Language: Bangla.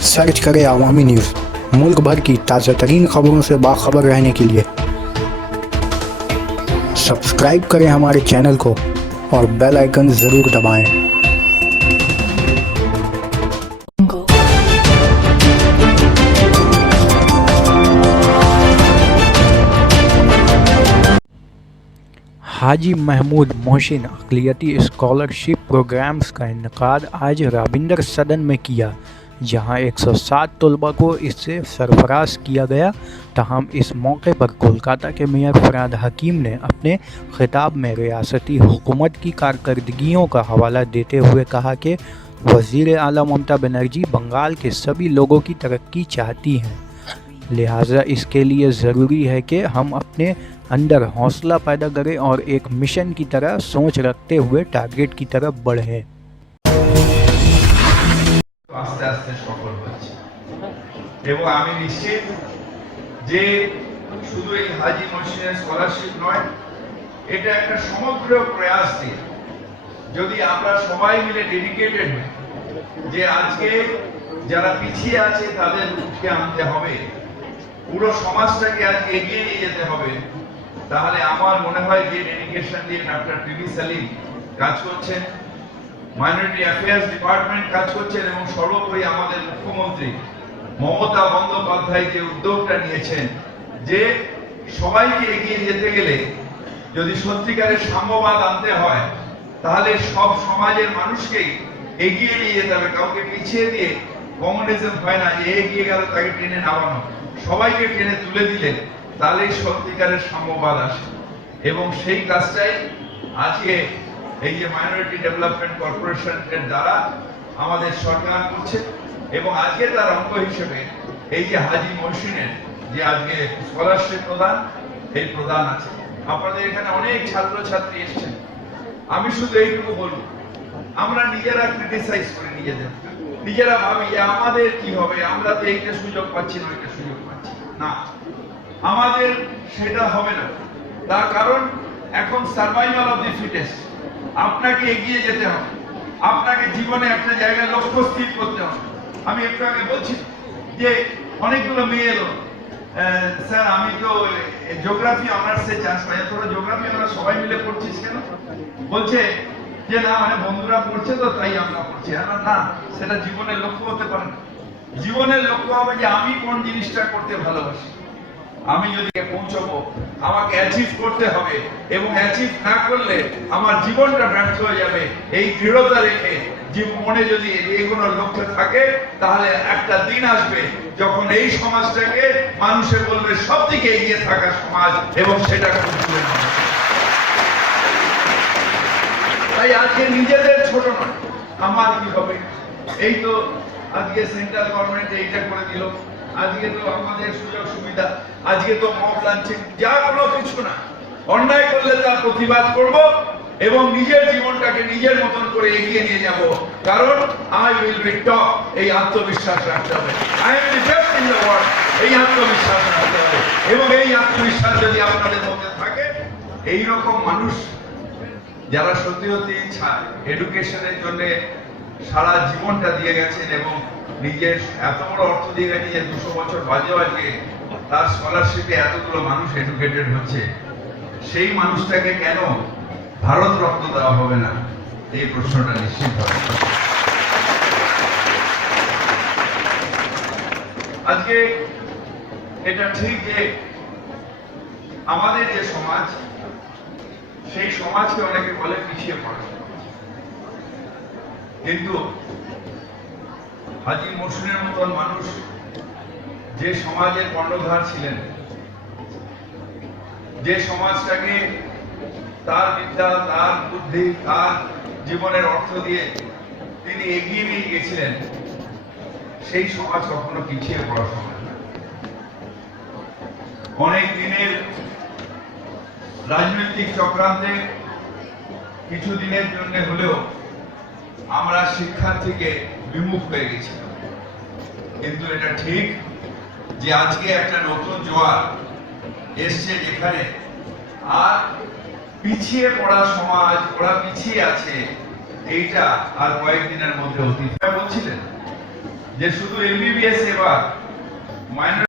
सर्च करें अवामी न्यूज़। मुल्क भर की ताज़ा तरीन खबरों से बाखबर रहने के लिए सब्सक्राइब करें हमारे चैनल को और बेल आइकन ज़रूर दबाएं। हाजी महमूद मोहसिन अक़लियती स्कॉलरशिप प्रोग्राम्स का इनेकाद आज रविंद्र सदन में किया, जहां 107 तलबा को इससे सरफराज किया गया। तहम इस मौके पर कोलकाता के मेयर फरहाद हकीम ने अपने खिताब में रियासती हुकूमत की कारकर्दगियों का हवाला देते हुए कहा कि वज़ीर आला ममता बनर्जी बंगाल के सभी लोगों की तरक्की चाहती हैं, लिहाजा इसके लिए ज़रूरी है कि हम अपने अंदर हौसला पैदा करें और एक मिशन की तरह सोच रखते हुए टारगेट की तरफ बढ़ें। আস্তে আস্তে সফল হচ্ছে এবং আমি নিশ্চিত যে শুধু এই হাজি মহসিনের স্কলারশিপ নয়, এটা একটা সমগ্র প্রয়াস দিয়ে যদি আমরা সবাই মিলে ডেডিকেটেড হই যে আজকে যারা পিছিয়ে আছে তাদের উঠে আনতে হবে, পুরো সমাজটাকে আজকে এগিয়ে নিয়ে যেতে হবে, তাহলে আমার মনে হয় যে ডেডিকেশন দিয়ে ডক্টর টিভি সালিম কাজ করছেন, মাইনরিটি অ্যাফেয়ার্স ডিপার্টমেন্ট কাজ করছেন এবং সর্বোপরি আমাদের মুখ্যমন্ত্রী মমতা বন্দ্যোপাধ্যায় যে উদ্যোগটা নিয়েছেন যে সবাইকে এগিয়ে যেতে গেলে যদি সত্যিকারের সাম্যবাদ আনতে হয় তাহলে সব সমাজের মানুষকেই এগিয়ে নিয়ে যেতে হবে। কাউকে পিছিয়ে দিয়ে কমিউনিজম হয় না যে এগিয়ে গেল তাকে টেনে নামানো, সবাইকে টেনে তুলে দিলে তাহলেই সত্যিকারের সাম্যবাদ আসে এবং সেই কাজটাই আজকে এই যে মাইনরিটি ডেভেলপমেন্ট কর্পোরেশনের দ্বারা আমাদের সরকার করছে এবং আজকে তার অঙ্গ হিসেবে এই যে হাজি মহসিনের যে আজকে স্কলারশিপ প্রদান, এই প্রদান আছে। আপনাদের এখানে অনেক ছাত্রছাত্রী এসেছেন, আমি শুধু এইটুকু বলবো, আমরা নিজেরা ক্রিটিসাইজ করি নিজেরা ভাবি যে আমাদের কি হবে, আমরা তো এইটা সুযোগ পাচ্ছি না ওইটা সুযোগ পাচ্ছি না, আমাদের সেটা হবে না। তার কারণ এখন সার্ভাইভাল অফ দি ফিটেস্ট, আপনাকে এগিয়ে যেতে হবে, আপনাকে জীবনে একটা জায়গায় লক্ষ্য স্থির করতে হবে। আমি একটু আগে বলছি যে অনেকগুলো মেয়ে এলো, স্যার আমি তো জিওগ্রাফি অনার্সে চান্স পাই, তোরা জিওগ্রাফি আমরা সবাই মিলে পড়ছিস কেন? বলছে যে না মানে বন্ধুরা পড়ছে তো তাই আমরা পড়ছি। না, সেটা জীবনের লক্ষ্য হতে পারে না। জীবনের লক্ষ্য হবে যে আমি কোন জিনিসটা করতে ভালোবাসি, আমি যদি পৌঁছবো আমাকে অ্যাচিভ করতে হবে এবং অ্যাচিভ না করলে আমার জীবনটা ব্যর্থ হয়ে যাবে। এই দৃঢ়তা রেখে মনে যদি এগোনোর লক্ষ্য থাকে তাহলে একটা দিন আসবে যখন এই সমাজটাকে মানুষে বলবে সব দিকে এগিয়ে থাকা সমাজ এবং সেটা করে নেবে। তাই আজকে নিজেদের ছোট নয়, আমার কি হবে, এই তো আজকে সেন্ট্রাল গভর্নমেন্ট এইটা করে দিল, আজকে তো আমাদের সুযোগ সুবিধা, আজকে তো মব লাঞ্চিং, যা কোনো কিছু না, অন্যায় করলে তার প্রতিবাদ করব এবং নিজের জীবনটাকে নিজের মতন করে এগিয়ে নিয়ে যাব। কারণ আই উইল বি টপ, এই আত্মবিশ্বাস রাখতে হবে। I am the best in the world, এই আত্মবিশ্বাস রাখতে হবে এবং এই আত্মবিশ্বাস যদি আপনাদের মধ্যে থাকে, এই রকম মানুষ যারা সত্যি সত্যি এডুকেশনের জন্য সারা জীবনটা দিয়ে গেছেন এবং নিজের এত বড় অর্থ দিয়ে গেছে যে 200 বছর বাজে তার স্কলারশিপে এতগুলো মানুষ এডুকেটেড হচ্ছে, সেই মানুষটাকে কেন ভারত রত্ন দেওয়া হবে না? এই প্রশ্নটা নিশ্চিত হবে। আজকে এটা ঠিক যে আমাদের যে সমাজ, সেই সমাজকে অনেকে বলে পিছিয়ে পড়া, কিন্তু হাজি মহসিনের মতন মানুষ যে সমাজের কর্ণধার ছিলেন, যে সমাজটাকে তার বিদ্যা, তার বুদ্ধি, তার জীবনের অর্থ দিয়ে তিনি এগিয়ে নিয়ে গেছিলেন, সেই সমাজ কখনো পিছিয়ে পড়া সমাজ না। অনেক দিনের রাজনৈতিক চক্রান্তে কিছু দিনের জন্য হলেও আমরা শিক্ষা থেকে বিমুখ হয়ে গেছিলাম, কিন্তু এটা ঠিক যে আজকে একটা নতুন জোয়ার এসছে যেখানে আর পিছিয়ে পড়া সমাজ, ওরা পিছিয়ে আছে, এইটা আর কয়েকদিনের মধ্যে অতীত। বলছিলেন যে শুধু এমবিবিএস এবার মাইনর